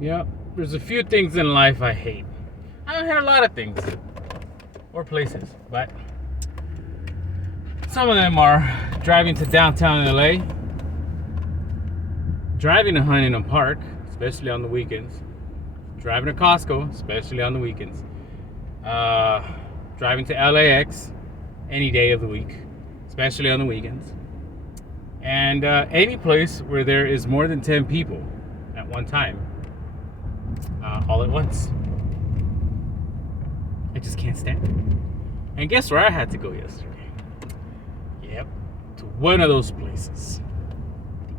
Yeah, there's a few things in life I hate. I don't hate a lot of things or places, but some of them are driving to downtown LA, driving to Huntington Park, especially on the weekends, driving to Costco, especially on the weekends, driving to LAX any day of the week, especially on the weekends, and any place where there is more than 10 people at one time, all at once. I just can't stand it. And guess where I had to go yesterday? Yep, to one of those places,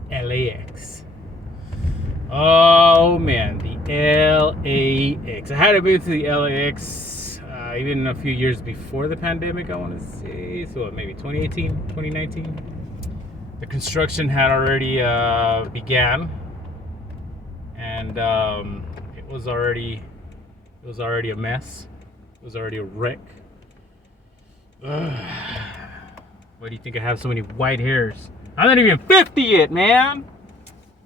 the LAX. Oh man, the LAX. I hadn't been to the LAX even a few years before the pandemic, I want to say. So maybe 2018, 2019. The construction had already began, and it was already a mess. It was already a wreck. Ugh. Why do you think I have so many white hairs? I'm not even 50 yet, man.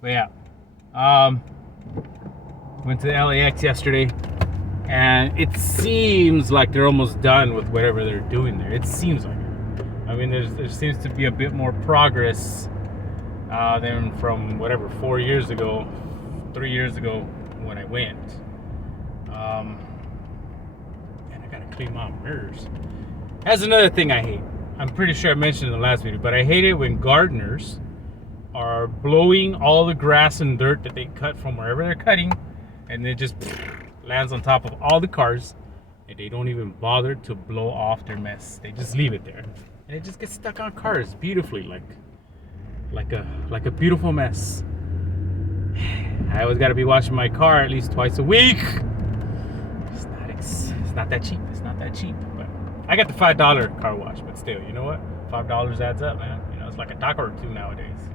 But yeah, went to the LAX yesterday, and it seems like they're almost done with whatever they're doing there. It seems like it. I mean, there seems to be a bit more progress than from whatever 3 years ago when I went. And I gotta clean my mirrors. That's another thing I hate. I'm pretty sure I mentioned in the last video, but I hate it when gardeners are blowing all the grass and dirt that they cut from wherever they're cutting, and it just lands on top of all the cars, and they don't even bother to blow off their mess. They just leave it there, and it just gets stuck on cars beautifully, like a beautiful mess. I always got to be washing my car at least twice a week. It's not that cheap. It's not that cheap. But I got the $5 car wash. But still, you know what? $5 adds up, man. You know, it's like a taco or two nowadays.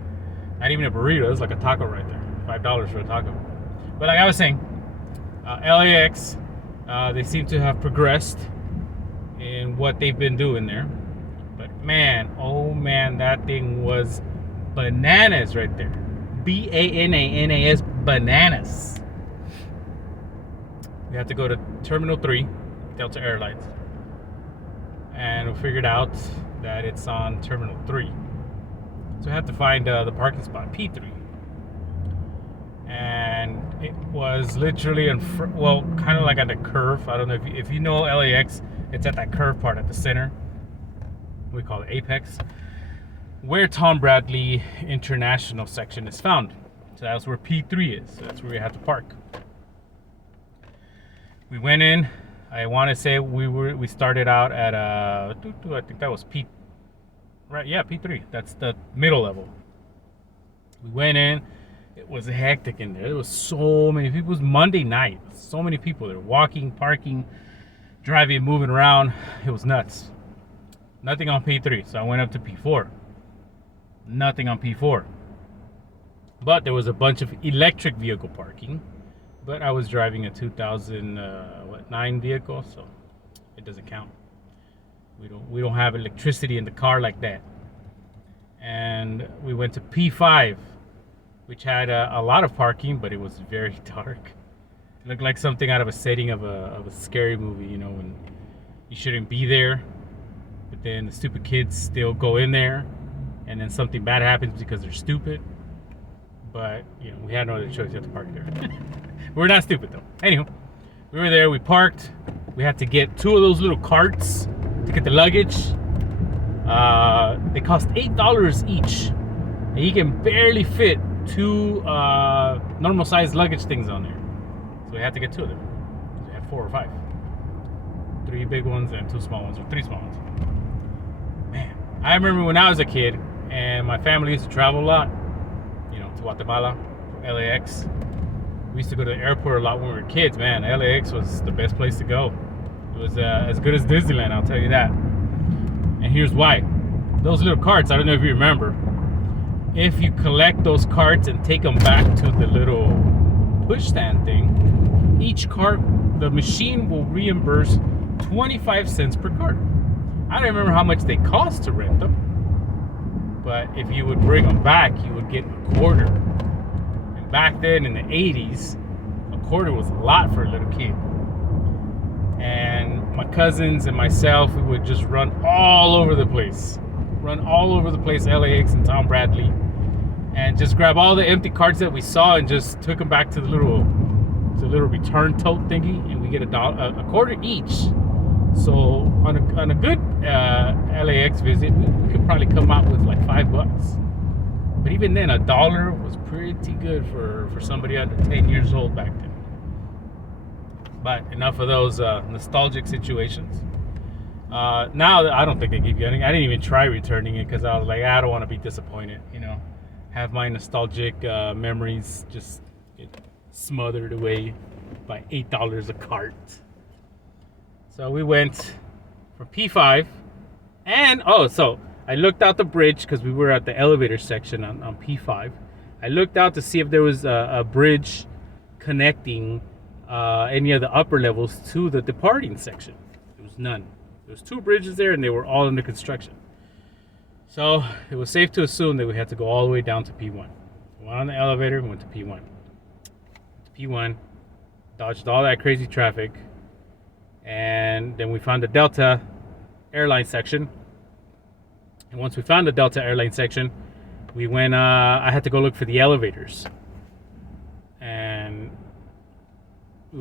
Not even a burrito. It's like a taco right there. $5 for a taco. But like I was saying, LAX, they seem to have progressed in what they've been doing there. But man, oh man, that thing was bananas right there. BANANAS, bananas. We had to go to Terminal 3, Delta Airlines, and we figured out that it's on Terminal 3. So we had to find the parking spot, P3. And it was literally kind of like at the curve. I don't know if you know LAX, it's at that curve part at the center. We call it Apex, where Tom Bradley International section is found. So that's where P3 is. So that's where we had to park. We went in. I want to say we started out at I think that was P, right? Yeah, P3. That's the middle level. We went in. It was hectic in there. There was so many people. It was Monday night. So many people there, walking, parking, driving, moving around. It was nuts. Nothing on P3, so I went up to P4. Nothing on P4. But there was a bunch of electric vehicle parking. But I was driving a 2009 vehicle, so it doesn't count. We don't have electricity in the car like that. And we went to P5, which had a lot of parking, but it was very dark. It looked like something out of a setting of a scary movie, you know, when you shouldn't be there, but then the stupid kids still go in there, and then something bad happens because they're stupid. But, you know, we had no other choice. You have to park there. We're not stupid, though. Anywho, we were there. We parked. We had to get 2 of those little carts to get the luggage. They cost $8 each. And you can barely fit 2 normal-sized luggage things on there. So we had to get 2 of them. So we had 4 or 5. 3 big ones and 2 small ones, or 3 small ones. Man, I remember when I was a kid, and my family used to travel a lot. To Guatemala, LAX. We used to go to the airport a lot when we were kids, man. LAX was the best place to go. It was as good as Disneyland, I'll tell you that. And here's why. Those little carts, I don't know if you remember, if you collect those carts and take them back to the little push stand thing, each cart, the machine will reimburse 25 cents per cart. I don't remember how much they cost to rent them. But if you would bring them back, you would get a quarter. And back then in the 80s, a quarter was a lot for a little kid. And my cousins and myself, we would just run all over the place. LAX and Tom Bradley. And just grab all the empty carts that we saw and just took them back to the little return tote thingy, and we get a quarter each. So on a good LAX visit, we could probably come out with like $5. But even then, $1 was pretty good for somebody under 10 years old back then. But enough of those nostalgic situations. Now I don't think they give you anything. I didn't even try returning it because I was like, I don't want to be disappointed. Have my nostalgic memories just get smothered away by $8 a cart. So we went for P5, and so I looked out the bridge because we were at the elevator section on P5. I looked out to see if there was a bridge connecting any of the upper levels to the departing section. There was none. There was 2 bridges there, and they were all under construction. So it was safe to assume that we had to go all the way down to P1. We went on the elevator and went to P1. P1, dodged all that crazy traffic, and then we found the Delta airline section. And once we found the Delta airline section, we went. I had to go look for the elevators, and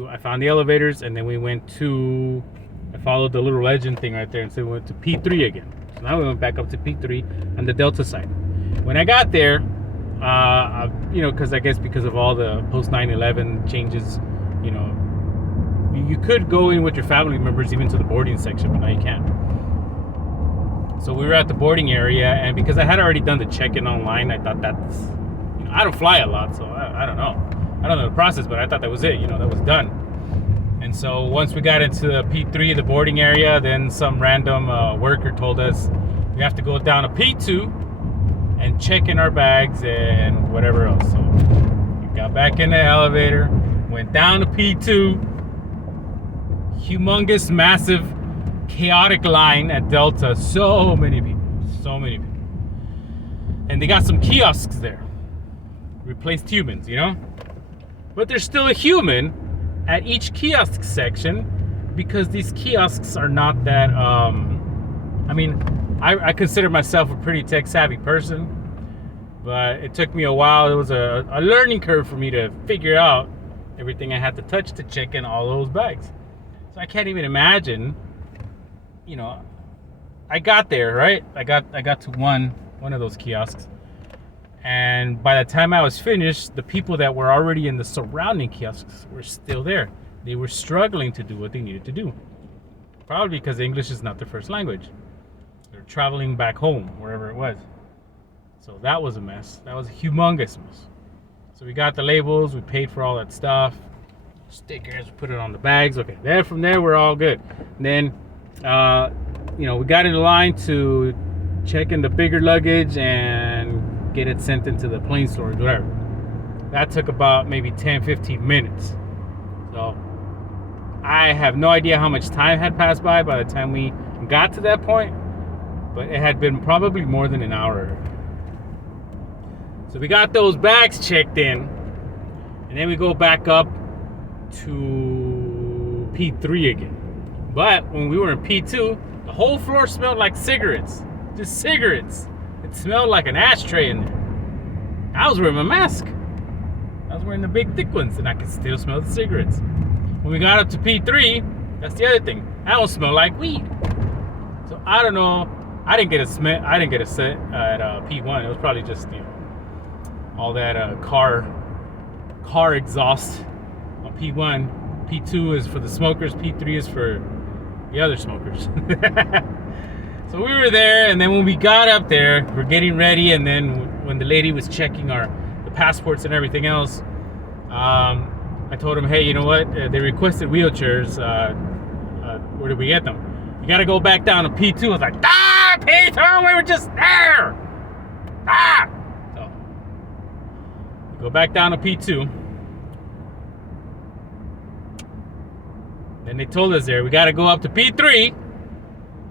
I found the elevators, and then we went to. I followed the little legend thing right there, and so we went to P3 again. So now we went back up to P3 on the Delta side. When I got there, because I guess because of all the post 9/11 changes, you could go in with your family members even to the boarding section, but now you can't. So we were at the boarding area, and because I had already done the check-in online, I thought that's, I don't fly a lot, so I don't know. I don't know the process, but I thought that was it. That was done. And so once we got into the P3, the boarding area, then some random worker told us we have to go down to P2 and check in our bags and whatever else. So we got back in the elevator, went down to P2, humongous, massive, chaotic line at Delta. So many people. And they got some kiosks there. Replaced humans, But there's still a human at each kiosk section, because these kiosks are not that I consider myself a pretty tech savvy person, but it took me a while. It was a learning curve for me to figure out everything I had to touch to check in all those bags. So I can't even imagine, I got there, right? I got to one of those kiosks, and by the time I was finished, the people that were already in the surrounding kiosks were still there. They were struggling to do what they needed to do. Probably because English is not their first language. They're traveling back home, wherever it was. So that was a mess. That was a humongous mess. So we got the labels, we paid for all that stuff. Stickers, we put it on the bags. Okay, then from there, we're all good. And then, we got in line to check in the bigger luggage and get it sent into the plane storage, whatever. That took about maybe 10-15 minutes. So I have no idea how much time had passed by the time we got to that point, but it had been probably more than an hour. So we got those bags checked in, and then we go back up to P3 again. But when we were in P2, the whole floor smelled like cigarettes. Just cigarettes. It smelled like an ashtray in there. I was wearing my mask. I was wearing the big thick ones, and I could still smell the cigarettes. When we got up to P3, that's the other thing. That don't smell like weed. So I don't know. I didn't get a scent at P1. It was probably just all that car exhaust on P1. P2 is for the smokers. P3 is for the other smokers. So we were there, and then when we got up there, we're getting ready, and then when the lady was checking the passports and everything else, I told him, hey, you know what? They requested wheelchairs. Where did we get them? You got to go back down to P2. I was like, P2, we were just there. So go back down to P2. Then they told us there, we got to go up to P3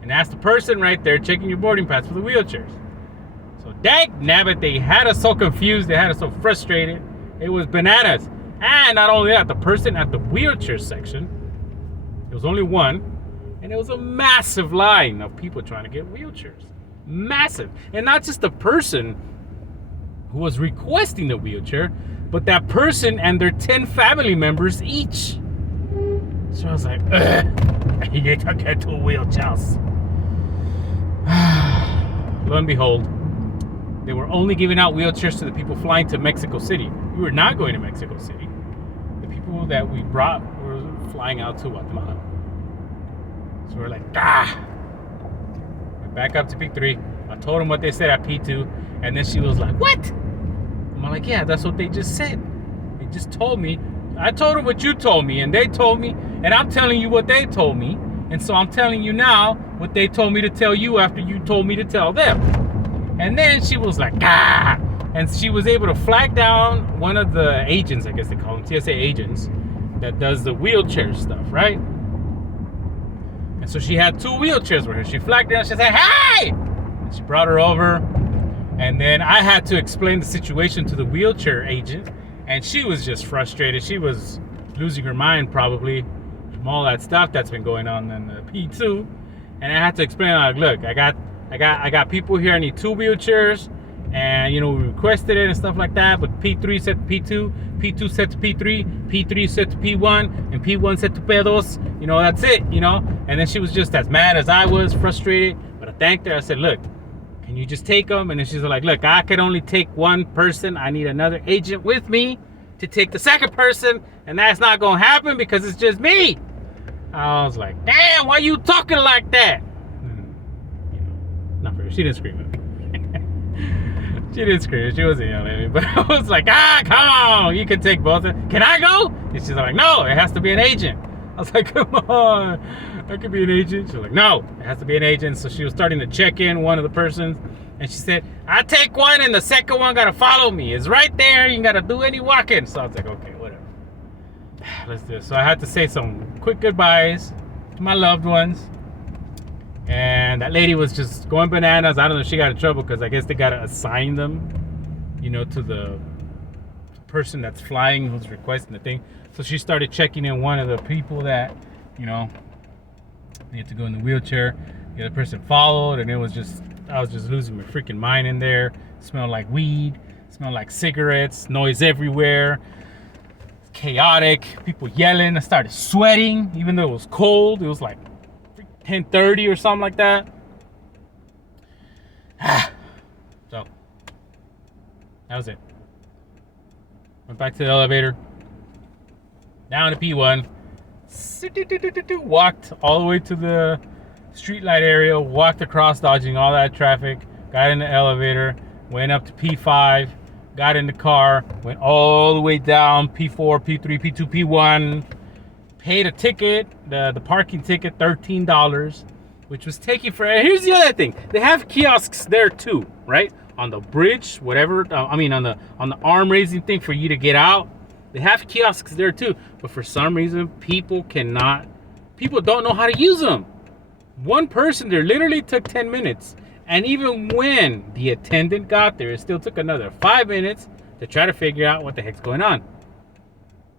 and ask the person right there checking your boarding pass for the wheelchairs. So dag nabbit, they had us so confused, they had us so frustrated. It was bananas. And not only that, the person at the wheelchair section, there was only one, and it was a massive line of people trying to get wheelchairs. Massive. And not just the person who was requesting the wheelchair, but that person and their 10 family members each. So I was like, ugh, I need to get two wheelchairs. Lo and behold, they were only giving out wheelchairs to the people flying to Mexico City. We were not going to Mexico City. The people that we brought were flying out to Guatemala. So we're like, Went back up to P3. I told them what they said at P2. And then she was like, what? I'm like, yeah, that's what they just said. They just told me. I told them what you told me, and they told me, and I'm telling you what they told me. And so I'm telling you now what they told me to tell you after you told me to tell them. And then she was like, and she was able to flag down one of the agents, I guess they call them, TSA agents, that does the wheelchair stuff, right? And so she had two wheelchairs with her. She flagged down, she said, hey! And she brought her over. And then I had to explain the situation to the wheelchair agent. And she was just frustrated. She was losing her mind probably from all that stuff that's been going on in the P2. And I had to explain, like, look, I got people here. I need two wheelchairs, and we requested it and stuff like that. But P3 set to P2, P2 set to P3, P3 set to P1, and P1 set to P2. That's it. And then she was just as mad as I was, frustrated. But I thanked her. I said, look, can you just take them? And then she's like, look, I can only take one person. I need another agent with me to take the second person, and that's not gonna happen because it's just me. I was like, damn, why you talking like that? Not for her. She didn't scream at me. She didn't scream. She wasn't yelling at me. But I was like, come on. You can take both. Can I go? And she's like, no, it has to be an agent. I was like, come on. I could be an agent. She's like, no, it has to be an agent. So she was starting to check in one of the persons. And she said, I take one and the second one got to follow me. It's right there. You got to do any walking. So I was like, okay, whatever. Let's do it. So I had to say some quick goodbyes to my loved ones. And that lady was just going bananas. I don't know if she got in trouble because I guess they got to assign them, to the person that's flying who's requesting the thing. So she started checking in one of the people that, they had to go in the wheelchair. The other person followed, and I was just losing my freaking mind in there. It smelled like weed, smelled like cigarettes, noise everywhere. Chaotic, people yelling. I started sweating, even though it was cold. It was like 10:30 or something like that. So that was it. Went back to the elevator, down to P1, walked all the way to the streetlight area, walked across, dodging all that traffic, got in the elevator, went up to P5, got in the car, went all the way down P4, P3, P2, P1. Paid a ticket, the parking ticket, $13, which was taking forever. Here's the other thing: they have kiosks there too, right? On the bridge, whatever. On the arm raising thing for you to get out. They have kiosks there too, but for some reason, people don't know how to use them. One person there literally took 10 minutes, and even when the attendant got there, it still took another 5 minutes to try to figure out what the heck's going on.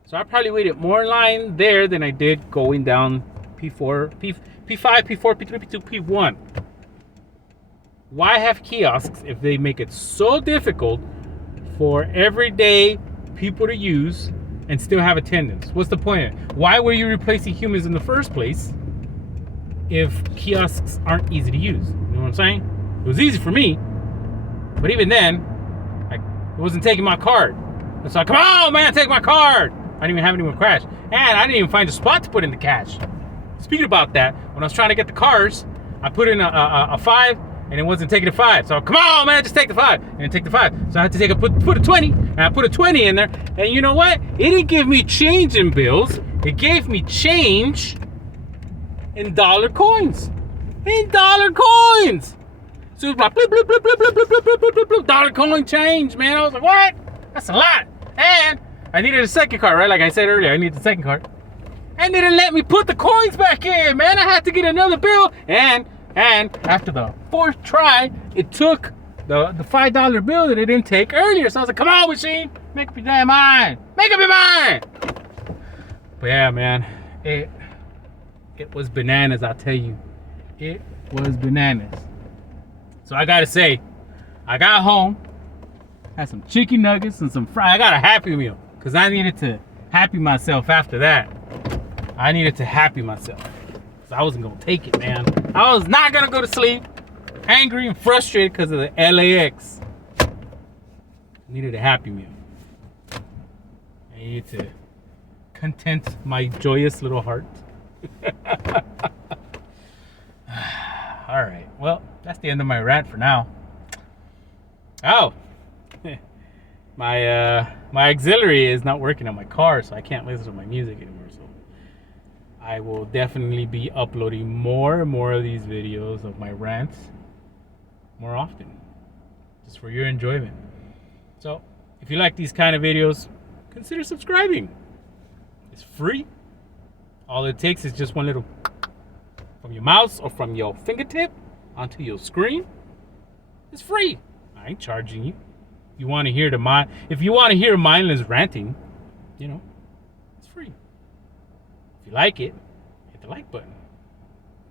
So I probably waited more in line there than I did going down P4, P5, P4, P3, P2, P1. Why have kiosks if they make it so difficult for everyday people to use and still have attendance? What's the point of it? Why were you replacing humans in the first place if kiosks aren't easy to use? You know what I'm saying? It was easy for me, but even then, it wasn't taking my card. It's like, come on, man, take my card. I didn't even have anyone crash. And I didn't even find a spot to put in the cash. Speaking about that, when I was trying to get the cars, I put in a 5 and it wasn't taking a 5. So come on, man, just take the 5. And then take the 5. So I had to put a 20. And I put a 20 in there. And you know what? It didn't give me change in bills. It gave me change in dollar coins. In dollar coins. So it was like, bloop, bloop, bloop, bloop, bloop, bloop, bloop, bloop, bloop, bloop, dollar coin change, man. I was like, what? That's a lot. And I needed a second card, right? Like I said earlier, I needed the second card. And they didn't let me put the coins back in, man. I had to get another bill. And after the fourth try, it took the $5 bill that it didn't take earlier. So I was like, come on, machine. Make up your damn mind. Make up your mind. But yeah, man, it was bananas. I tell you, it was bananas. So I gotta say, I got home, had some chicken nuggets and some fries. I got a Happy Meal because I needed to happy myself after that. I needed to happy myself. I wasn't gonna take it, man. I was not gonna go to sleep angry and frustrated because of the LAX. I needed a Happy Meal. I needed to content my joyous little heart. All right, well, that's the end of my rant for now. Oh, my auxiliary is not working on my car, so I can't listen to my music anymore. So I will definitely be uploading more and more of these videos of my rants more often, just for your enjoyment. So if you like these kind of videos, consider subscribing. It's free. All it takes is just one little from your mouse or from your fingertip onto your screen. It's free. I ain't charging you. If you want to hear if you want to hear mindless ranting, it's free. If you like it, hit the like button.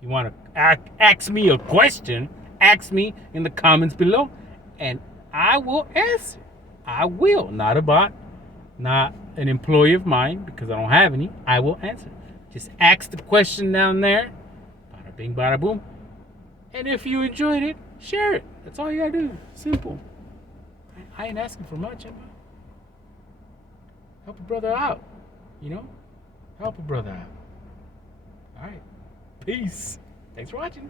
You want to ask me a question, ask me in the comments below, and I will answer. I will. Not a bot, not an employee of mine, because I don't have any. I will answer. Just ask the question down there. Bada bing, bada boom. And if you enjoyed it, share it. That's all you gotta do. Simple. I ain't asking for much, am I? Help a brother out. Help a brother out. All right. Peace. Thanks for watching.